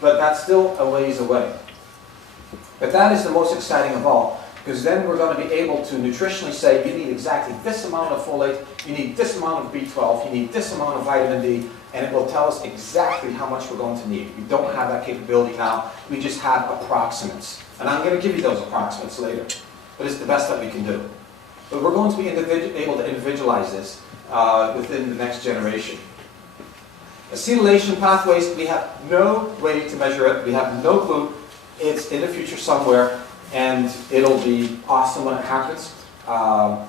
but that's still a ways away. But that is the most exciting of all, because then we're going to be able to nutritionally say you need exactly this amount of folate, you need this amount of B12, you need this amount of vitamin D, and it will tell us exactly how much we're going to need. We don't have that capability now, we just have approximates. And I'm going to give you those approximates later, but it's the best that we can do. But we're going to be able to individualize this within the next generation. Acetylation pathways, we have no way to measure it, we have no clue. It's in the future somewhere, and it'll be awesome when it happens. I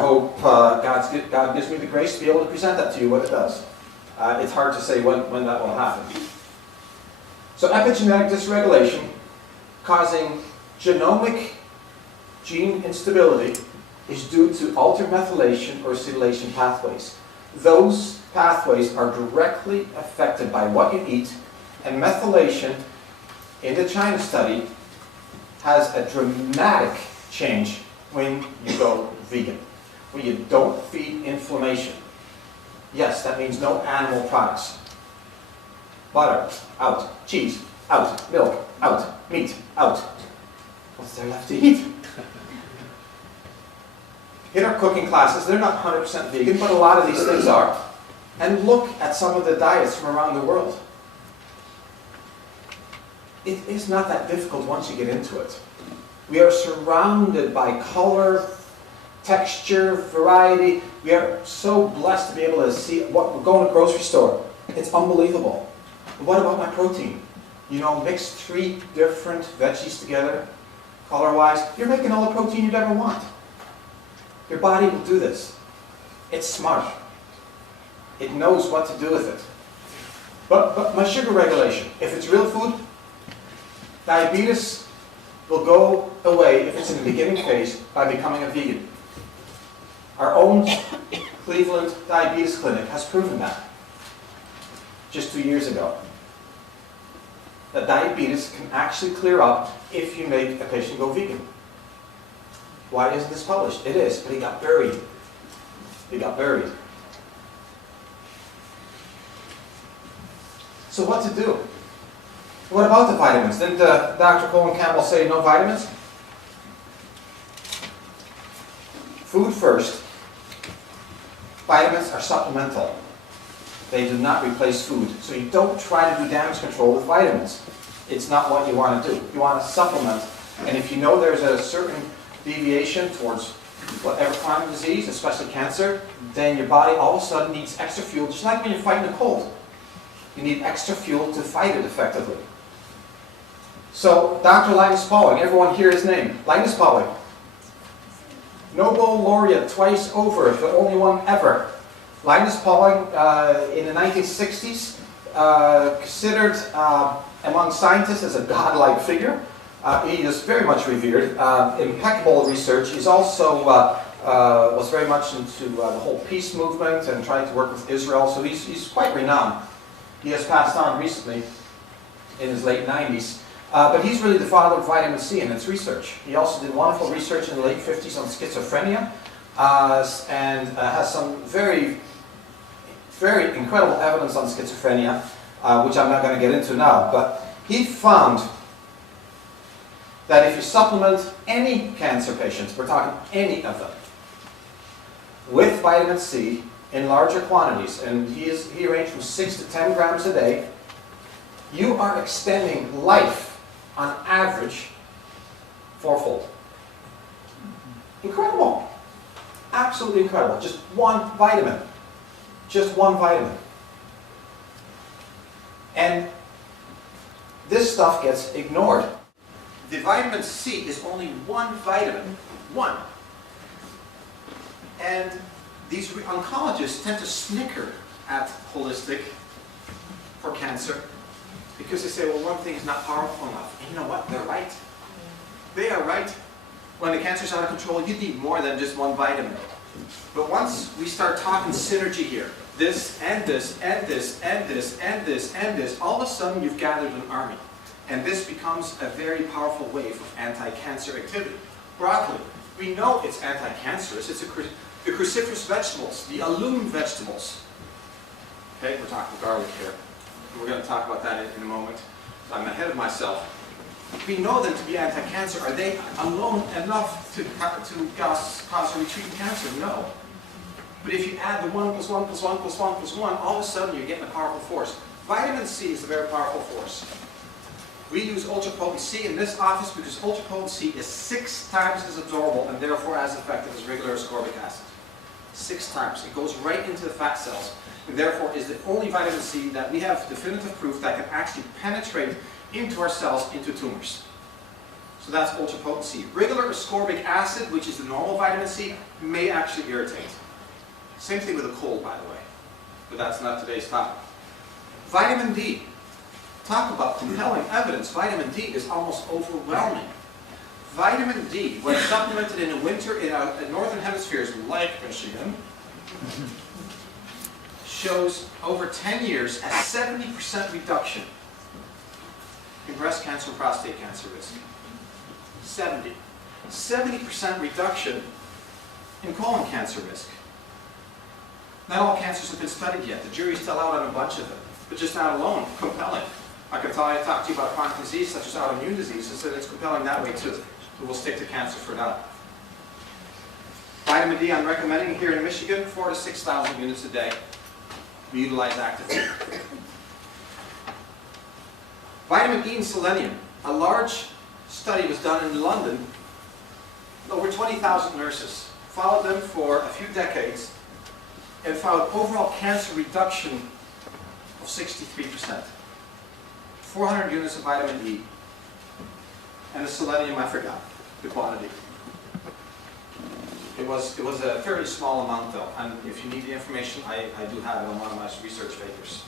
hope God gives me the grace to be able to present that to you when it does. It's hard to say when that will happen. So epigenetic dysregulation causing genomic gene instability is due to altered methylation or acetylation pathways. Those pathways are directly affected by what you eat, and methylation in the China study has a dramatic change when you go vegan, when you don't feed inflammation. Yes, that means no animal products. Butter, out. Cheese, out. Milk, out. Meat, out. What's there left to eat? In our cooking classes, they're not 100% vegan, but a lot of these things are. And look at some of the diets from around the world. It is not that difficult once you get into it. We are surrounded by color, texture, variety. We are so blessed to be able to see what we're going to the grocery store. It's unbelievable. But what about my protein? You know, mix 3 different veggies together, color-wise. You're making all the protein you'd ever want. Your body will do this. It's smart. It knows what to do with it. But my sugar regulation, if it's real food, diabetes will go away if it's in the beginning phase by becoming a vegan. Our own Cleveland Diabetes Clinic has proven that just 2 years ago. That diabetes can actually clear up if you make a patient go vegan. Why isn't this published? It is, but he got buried. He got buried. So what to do? What about the vitamins? Didn't Dr. Colin Campbell say no vitamins? Food first. Vitamins are supplemental. They do not replace food. So you don't try to do damage control with vitamins. It's not what you want to do. You want to supplement. And if you know there's a certain deviation towards whatever chronic disease, especially cancer, then your body all of a sudden needs extra fuel, just like when you're fighting a cold. You need extra fuel to fight it effectively. So, Dr. Linus Pauling, everyone hear his name. Linus Pauling. Nobel laureate twice over, the only one ever. Linus Pauling, in the 1960s, considered among scientists as a godlike figure. He is very much revered. Impeccable research. He's also was very much into the whole peace movement and trying to work with Israel, so he's quite renowned. He has passed on recently in his late 90s. But he's really the father of vitamin C and its research. He also did wonderful research in the late 50s on schizophrenia and has some very, very incredible evidence on schizophrenia, which I'm not going to get into now. But he found that if you supplement any cancer patients, we're talking any of them, with vitamin C in larger quantities, and he ranged from 6 to 10 grams a day, you are extending life on average 4-fold. Incredible. Absolutely incredible. Just one vitamin. Just one vitamin. And this stuff gets ignored. The vitamin C is only one vitamin. One. And these oncologists tend to snicker at holistic for cancer because they say, well, one thing is not powerful enough. And you know what? They're right. They are right. When the cancer's out of control, you need more than just one vitamin. But once we start talking synergy here, this and this and this and this and this and this, all of a sudden you've gathered an army. And this becomes a very powerful wave of anti-cancer activity. Broccoli, we know it's anti-cancerous. It's the cruciferous vegetables, the allume vegetables. Okay, we're talking garlic here. We're going to talk about that in a moment. I'm ahead of myself. We know them to be anti-cancer. Are they alone enough to cause or retreat cancer? No. But if you add the 1 plus 1 plus 1 plus 1 plus 1, all of a sudden you're getting a powerful force. Vitamin C is a very powerful force. We use ultra-potent C in this office because ultra-potent C is 6 times as absorbable and therefore as effective as regular ascorbic acid. 6 times. It goes right into the fat cells and therefore is the only vitamin C that we have definitive proof that can actually penetrate into our cells, into tumors. So that's ultra-potent C. Regular ascorbic acid, which is the normal vitamin C, may actually irritate. Same thing with a cold, by the way. But that's not today's topic. Vitamin D. Talk about compelling evidence. Vitamin D is almost overwhelming. Vitamin D, when supplemented in the winter in northern hemispheres like Michigan, shows over 10 years a 70% reduction in breast cancer and prostate cancer risk. 70% reduction in colon cancer risk. Not all cancers have been studied yet. The jury's still out on a bunch of them. But just that alone, compelling. I can talk to you about chronic disease such as autoimmune diseases, and it's compelling that way too. But we'll stick to cancer for now. Vitamin D, I'm recommending here in Michigan, 4,000 to 6,000 units a day. We utilize actively. Vitamin E and selenium. A large study was done in London. Over 20,000 nurses. Followed them for a few decades and found overall cancer reduction of 63%. 400 units of vitamin E. And the selenium, I forgot the quantity. It was a fairly small amount though, and if you need the information, I do have it on one of my research papers.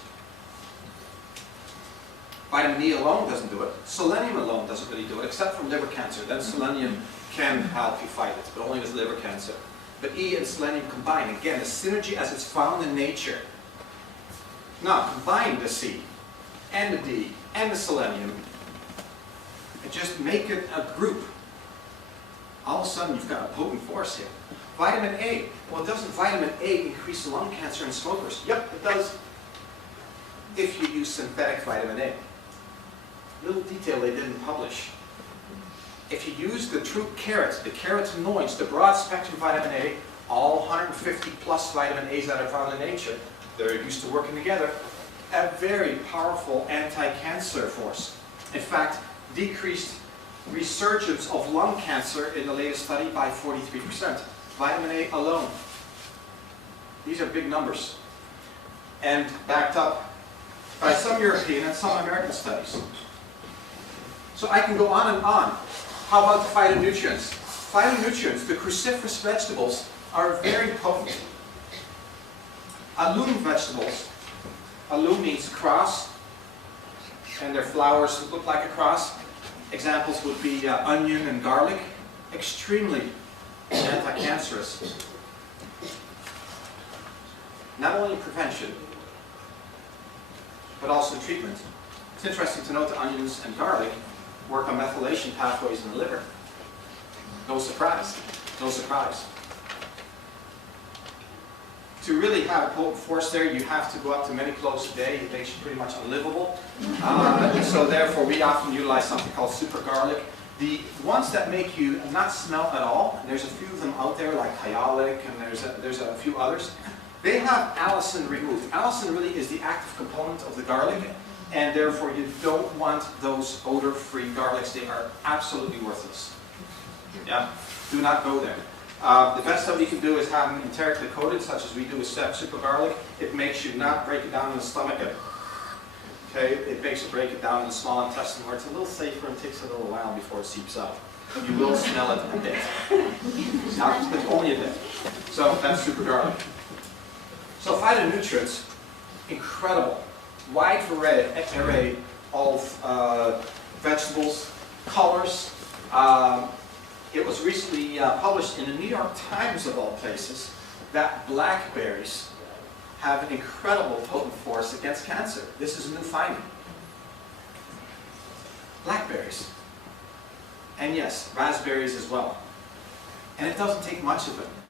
Vitamin E alone doesn't do it. Selenium alone doesn't really do it, except for liver cancer. Then selenium can help you fight it, but only with liver cancer. But E and selenium combine. Again, the synergy as it's found in nature. Now, combine the C and the D and the selenium and just make it a group. All of a sudden, you've got a potent force here. Vitamin A. Well, doesn't vitamin A increase lung cancer in smokers? Yep, it does. If you use synthetic vitamin A. Little detail they didn't publish. If you use the true carrot, the carotenoids, the broad spectrum vitamin A, all 150 plus vitamin A's that are found in nature, they're used to working together, a very powerful anti-cancer force. In fact, decreased resurgence of lung cancer in the latest study by 43%. Vitamin A alone. These are big numbers. And backed up by some European and some American studies. So I can go on and on. How about the phytonutrients? Phytonutrients, the cruciferous vegetables, are very potent. Alum vegetables, alum means cross, and their flowers look like a cross. Examples would be onion and garlic, extremely anti-cancerous. Not only prevention, but also treatment. It's interesting to note that onions and garlic work on methylation pathways in the liver. No surprise. No surprise. To really have a potent force there, you have to go up to many kilos a day. It makes you pretty much unlivable. So therefore, we often utilize something called super garlic. The ones that make you not smell at all, and there's a few of them out there like hyaluronic, and there's a few others, they have allicin removed. Allicin really is the active component of the garlic, and therefore you don't want those odor-free garlics. They are absolutely worthless. Yeah, do not go there. The best that we can do is have them enterically coated, such as we do with super garlic. It makes you not break it down in the stomach. Okay, it makes you break it down in the small intestine, where it's a little safer and takes a little while before it seeps out. You will smell it a bit, but only a bit. So that's super garlic. So phytonutrients, incredible, wide array of vegetables, colors. It was recently published in the New York Times, of all places, that blackberries have an incredible potent force against cancer. This is a new finding. Blackberries. And yes, raspberries as well. And it doesn't take much of it.